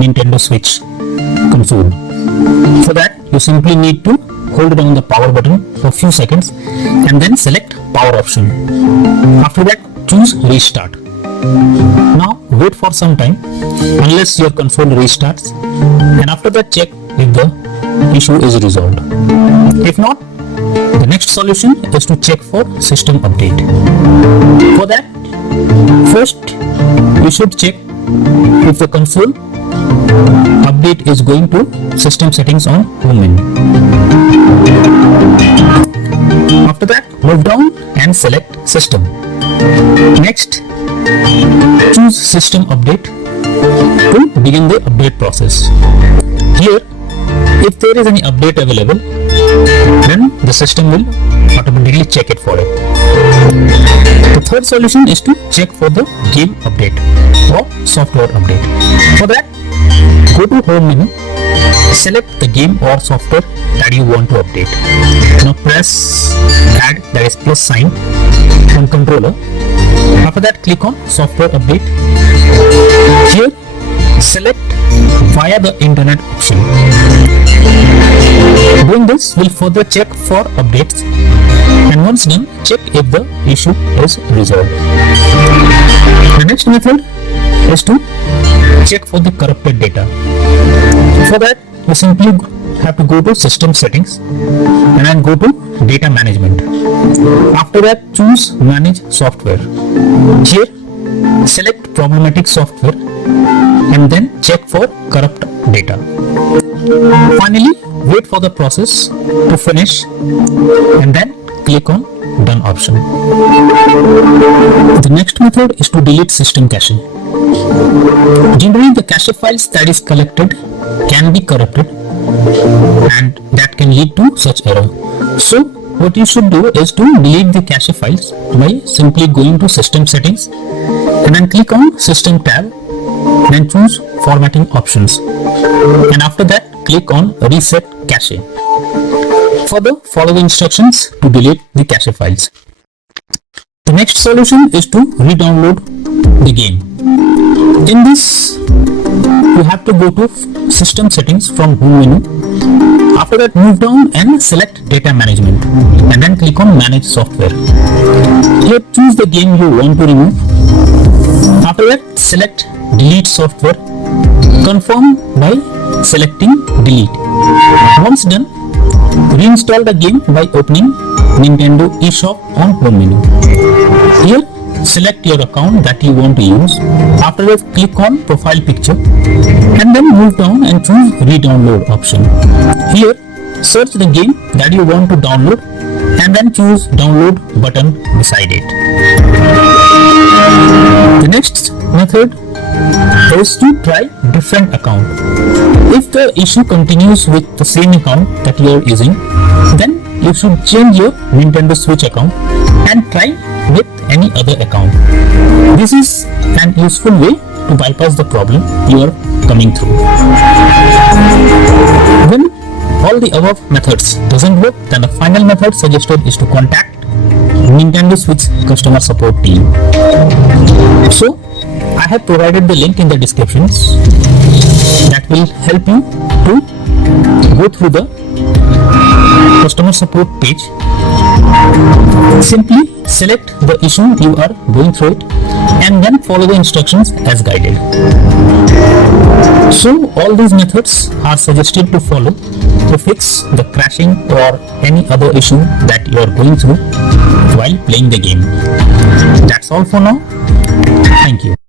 Nintendo Switch console. For that, you simply need to hold down the power button for a few seconds and then select power option. After that, choose restart. Now wait for some time unless your console restarts, and after that check if the issue is resolved. If not, the next solution is to check for system update. For that, first you should check if the console update is going to system settings on home menu. After that, move down and select system. Next, choose system update to begin the update process. Here, if there is any update available, then the system will automatically check it for it. The third solution is to check for the game update or software update. For that, go to home menu, select the game or software that you want to update. Now press add, that is plus sign, on controller. After that, click on software update. Here, select via the internet option. Doing this will further check for updates, and once done, check if the issue is resolved. The next method is to check for the corrupted data. For that, you simply have to go to system settings and then go to data management. After that, choose manage software. Here, select problematic software and then check for corrupt data. Finally, wait for the process to finish and then click on done option. The next method is to delete system cache. Generally, the cache files that is collected can be corrupted and that can lead to such error. So what you should do is to delete the cache files by simply going to system settings and then click on system tab, then choose formatting options, and after that click on reset cache. Further, follow the instructions to delete the cache files. The next solution is to re-download the game. In this, you have to go to system settings from home menu. After that, move down and select data management and then click on manage software. Here, choose the game you want to remove. After that, select delete software. Confirm by selecting delete. Once done, reinstall the game by opening Nintendo eShop on home menu. Here, select your account that you want to use. After that, click on profile picture and then move down and choose re-download option. Here, search the game that you want to download and then choose download button beside it. The next method is to try different account. If the issue continues with the same account that you are using, then you should change your Nintendo Switch account and try with any other account. This is an useful way to bypass the problem you are coming through. When all the above methods doesn't work, then the final method suggested is to contact Nintendo Switch customer support team. So, I have provided the link in the descriptions that will help you to go through the customer support page. Simply select the issue you are going through it and then follow the instructions as guided. So all these methods are suggested to follow to fix the crashing or any other issue that you are going through while playing the game. That's all for now. Thank you.